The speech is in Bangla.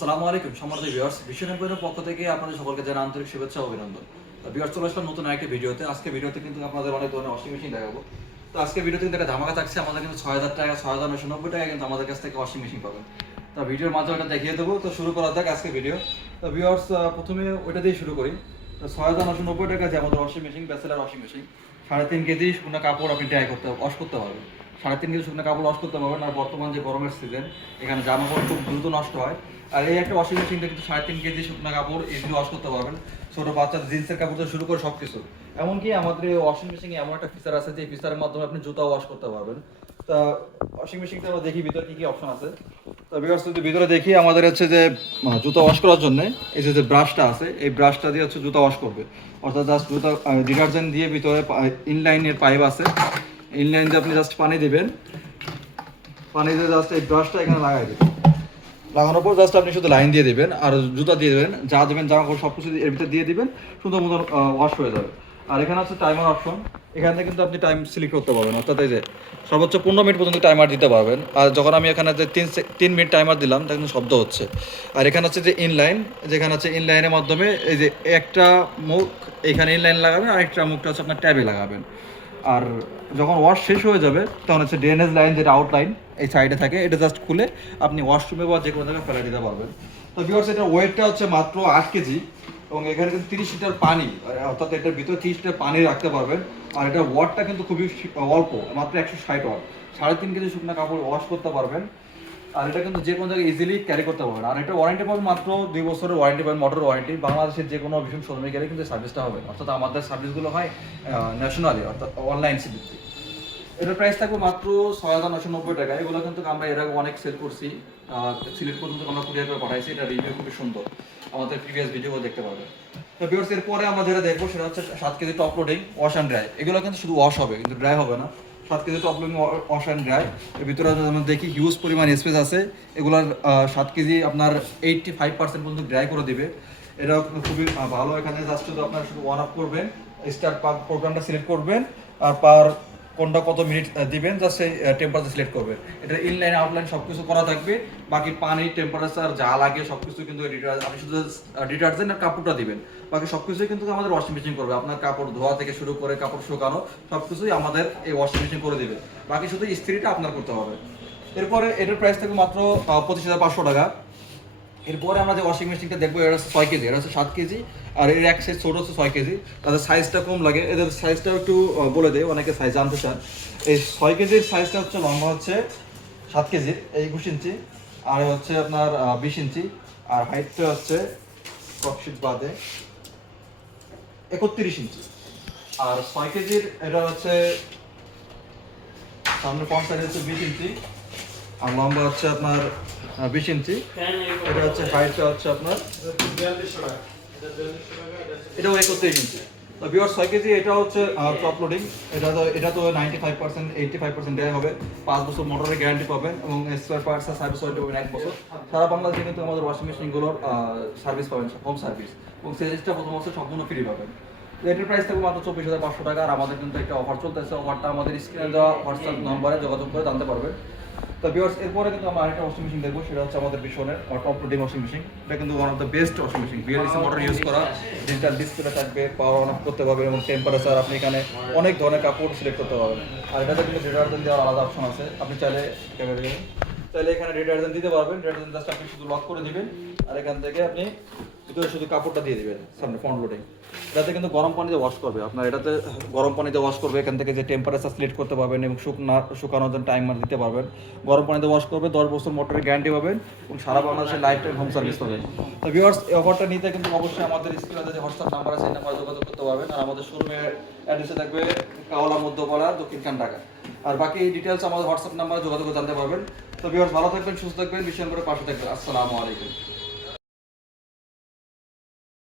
আসসালামু আলাইকুম সম্মানিত ভিউয়ার্স, বিশ্ব চ্যাম্পিয়নের পক্ষ থেকে আপনাদের সকলকে জানাই আন্তরিক শুভেচ্ছা ও অভিনন্দন। ভিউয়ার্স, চলে আসলাম নতুন একটা ভিডিওতে। আজকে ভিডিওতে কিন্তু আপনাদের অনেক ধরনের ওয়াশিং মেশিন দেখাবো। তো আজকে ভিডিওতে কিন্তু একটা ধামাকা থাকছে। আমাদের কিন্তু ৬০০০ টাকা ৬৯৯০ টাকা কিন্তু আমাদের কাছ থেকে ওয়াশিং মেশিন পাবেন। তো ভিডিওর মাধ্যমে এটা দেখিয়ে দেবো। তো শুরু করা যাক আজকে ভিডিও। তো ভিউয়ার্স, প্রথমে ওইটা দিয়ে শুরু করি। তো ৬৯৯০ টাকা যে আমাদের washing machine, bachelor washing machine, ৩.৫ KG শুকনো কাপড় আপনি ড্রাই করতে ওয়াশ করতে পারবেন। ৩.৫ কেজি শুকনো কাপড় ওয়াশ করতে পারবেন। আর বর্তমান যে গরমের সিজন, এখানে জামা কাপড় খুব দ্রুত নষ্ট হয়। আর এই একটা ওয়াশিং মেশিনটা কিন্তু ৩.৫ কেজি শুকনো কাপড় ইজিলি ওয়াশ করতে পারবেন। ছোটো বাচ্চার জিন্সের কাপড় থেকে শুরু করে সব কিছু। এমনকি আমাদের এই ওয়াশিং মেশিনে এমন একটা ফিচার আছে যে ফিচারের মাধ্যমে আপনি জুতা ওয়াশ করতে পারবেন। তা ওয়াশিং মেশিনটা আমরা দেখি ভিতরে কী কী অপশন আছে। তো ভিউয়ার্স, যদি ভিতরে দেখি, আমাদের হচ্ছে যে জুতা ওয়াশ করার জন্য এই যে ব্রাশটা আছে, এই ব্রাশটা দিয়ে হচ্ছে জুতা ওয়াশ করবে। অর্থাৎ জাস্ট জুতা ডিটারজেন্ট দিয়ে ভিতরে ইনলাইনের পাইপ আছে, ইনলাইন দিয়ে আপনি জাস্ট পানি দিবেন। পানি দিয়ে জাস্ট এই ব্রাশটা এখানে লাগাই দেবেন। লাগানোর পর জাস্ট আপনি শুধু লাইন দিয়ে দিবেন আর জুতা দিয়ে দেবেন, যা দেবেন জামা কাপড় সব কিছু এর ভিতরে দিয়ে দিবেন, সুন্দর মতো ওয়াশ হয়ে যাবে। আর এখানে আছে টাইমার অপশন। এখানে কিন্তু আপনি টাইম সিলেক্ট করতে পারবেন, অর্থাৎ এই যে সর্বোচ্চ ১৫ মিনিট পর্যন্ত টাইমার দিতে পারবেন। আর যখন আমি এখানে যে ৩ মিনিট টাইমার দিলাম, তখন শব্দ হচ্ছে। আর এখানে হচ্ছে যে ইনলাইন, যেখানে হচ্ছে ইনলাইনের মাধ্যমে এই যে একটা মুখ এখানে ইনলাইন লাগাবেন, আর একটা মুখটা হচ্ছে আপনার ট্যাবে লাগাবেন। আর যখন ওয়াশ শেষ হয়ে যাবে, তখন হচ্ছে ড্রেনেজ লাইন, যেটা আউটলাইন এই সাইডে থাকে, এটা জাস্ট খুলে আপনি ওয়াশরুমে বা যে কোনো জায়গায় ফেলে দিতে পারবেন। তো ভিউয়ার্স, এটার ওয়েটটা হচ্ছে মাত্র ৮ কেজি, এবং এখানে কিন্তু ৩০ লিটার পানি, অর্থাৎ এটার ভিতরে ৩০ লিটার পানি রাখতে পারবেন। আর এটার ওয়াটটা কিন্তু খুবই অল্প, মাত্র ১৬০ ওয়াট। ৩.৫ কেজি শুকনো কাপড় ওয়াশ করতে পারবেন। আর এটা কিন্তু যে কোনো জায়গায় ইজিলি ক্যারি করতে পারবেন। আর এটা ওয়ারেন্টি পাবেন মাত্র ২ বছরের ওয়ারেন্টি পাবেন, মোটর ওয়ারেন্টি। বাংলাদেশের যে কোনো ভীষণ শোরুমে গেলে কিন্তু সার্ভিসটা হবে, অর্থাৎ আমাদের সার্ভিসগুলো হয় ন্যাশনালি, অর্থাৎ অনলাইন ভিত্তিক। এটার প্রাইস থাকবে মাত্র ৬৯৯০ টাকা। এগুলো কিন্তু আমরা এর আগে অনেক সেল করছি, সিলেট পর্যন্ত আমরা কুরিয়ার করে পাঠাইছি। এটা রিভিউ খুবই সুন্দর, আমাদের প্রিভিয়াস ভিডিও দেখতে পাবেন। তো ভিউয়ার্স, এরপরে আমরা যেটা দেখবো সেটা হচ্ছে ৭ KG top loading wash and dry. এগুলো কিন্তু শুধু ওয়াশ হবে, কিন্তু ড্রাই হবে না। ৭ KG top loading wash and dry. এর ভিতরে আমরা দেখি হিউজ পরিমাণ স্পেস আছে। এগুলোর ৭ কেজি আপনার 85% পর্যন্ত ড্রাই করে দিবে। এটা খুবই ভালো। এখানে জাস্ট শুধু আপনার শুধু ওয়ান আপ করবেন, স্টার্ট প্রোগ্রামটা সিলেক্ট করবেন, আর পার কোনটা কত মিনিট দিবেন, জাস্ট সেই টেম্পারেচার সিলেক্ট করবেন। এটা ইনলাইন আউটলাইন সব কিছু করা থাকবে। বাকি পানি, টেম্পারেচার যা লাগে সব কিছু কিন্তু আপনি শুধু ডিটারজেন্ট আর কাপড়টা দিবেন। বাকি সব কিছুই কিন্তু আমাদের ওয়াশিং মেশিন করবে। আপনার কাপড় ধোয়া থেকে শুরু করে কাপড় শুকানো সব কিছুই আমাদের এই ওয়াশিং মেশিন করে দিবে। বাকি শুধু ইস্ত্রিটা আপনার করতে হবে। এরপরে এটার প্রাইস থাকবে মাত্র ২৫,৫০০ টাকা। এরপরে আমরা যে ওয়াশিং মেশিনটা দেখবো, এটা হচ্ছে ৬ কেজি, এটা হচ্ছে ৭ কেজি, আর এর এক সাইজ ছোটো হচ্ছে ৬ কেজি। তাদের সাইজটা কম লাগে, এদের সাইজটাও একটু বলে দেয়, অনেকে সাইজ জানতে চান। এই ৬ কেজির সাইজটা হচ্ছে লম্বা হচ্ছে ৭ কেজির ২১ ইঞ্চি, আর হচ্ছে আপনার ২০ ইঞ্চি, আর হাইটটা হচ্ছে ককশিট বাদে ৩১ ইঞ্চি। আর ৬ কেজির এটা হচ্ছে সামনে ফ্রন্ট সাইড হচ্ছে ২০ ইঞ্চি, আর লম্বা হচ্ছে আপনার ২০ ইঞ্চি। এটা হচ্ছে হাইটটা হচ্ছে আপনার এটাও ৩১ ইঞ্চি। তো ভিউয়ার্স, ৬ কেজি এটা হচ্ছে টপ লোডিং। এটা তো 95% 85% দেওয়া হবে। ৫ বছর মোটরের গ্যারান্টি পাবেন, এবং স্পেয়ার পার্টস আর সার্ভিস ওয়ারেন্টি পাবেন ১ বছর। সারা বাংলাদেশে কিন্তু আমাদের ওয়াশিং মেশিনগুলোর সার্ভিস পাবেন, হোম সার্ভিস, এবং সার্ভিসটা প্রথম বছর সম্পূর্ণ ফ্রি পাবেন। এটার প্রাইস থাকবে মাত্র ২৪,৫০০ টাকা। আর আমাদের কিন্তু একটা অফার চলতেছে। অফারটা আমাদের স্ক্রিনে দেওয়া হোয়াটসঅ্যাপ নম্বরে যোগাযোগ করে জানতে পারবেন। তো ভিউয়ার্স, এরপরে কিন্তু আমরা আরেকটা ওয়াশিং মেশিন দেখবো, সেটা হচ্ছে আমাদের ভীষণের টপ লোডিং ওয়াশিং মেশিন। এটা কিন্তু one of the best washing machine. BLDC motor use করা, ডিজিটাল ডিসপ্লে থাকবে, পাওয়ার অন অফ করতে পারবেন, এবং টেম্পারেচার আপনি এখানে অনেক ধরনের কাপড় সিলেক্ট করতে পারবেন। আর এটাতে কিন্তু ডিটারজেন্ট দেওয়ার আলাদা অপশন আছে। আপনি চাইলে এখানে ডিটারজেন্ট দিতে পারবেন। ডিটারজেন্ট জাস্ট আপনি শুধু লক করে দিবেন, আর এখান থেকে আপনি ভিতরে শুধু কাপড়টা দিয়ে দিবেন সামনে ফ্রন্ট লোডিং। এটাতে কিন্তু গরম পানিতে ওয়াশ করবে, আপনার এটাতে গরম পানিতে ওয়াশ করবে। এখান থেকে যে টেম্পারেচার সিলেক্ট করতে পারবেন, এবং শুকানোর জন্য টাইমার দিতে পারবেন। গরম পানিতে ওয়াশ করবে, 10 বছর মোটরের গ্যারান্টি পাবেন, এবং সারা বাংলাদেশে লাইফ টাইম হোম সার্ভিস পাবেন। তো ভিউয়ার্স, এই অফারটা নিতে কিন্তু অবশ্যই আমাদের স্ক্রিনে যে হোয়াটসঅ্যাপ নাম্বার আছে, এই নাম্বারে যোগাযোগ করতে পারবেন। আর আমাদের শোরুমের অ্যাড্রেসে থাকবে কাওলা মধ্যপাড়া, দক্ষিণ খান, ঢাকা। আর বাকি ডিটেলস আমাদের হোয়াটসঅ্যাপ নাম্বারে যোগাযোগ করে জানতে পারবেন। তো ভিউয়ার্স, ভালো থাকবেন, সুস্থ থাকবেন, বিশেষ করে পাশে থাকবেন। আসসালামু আলাইকুম।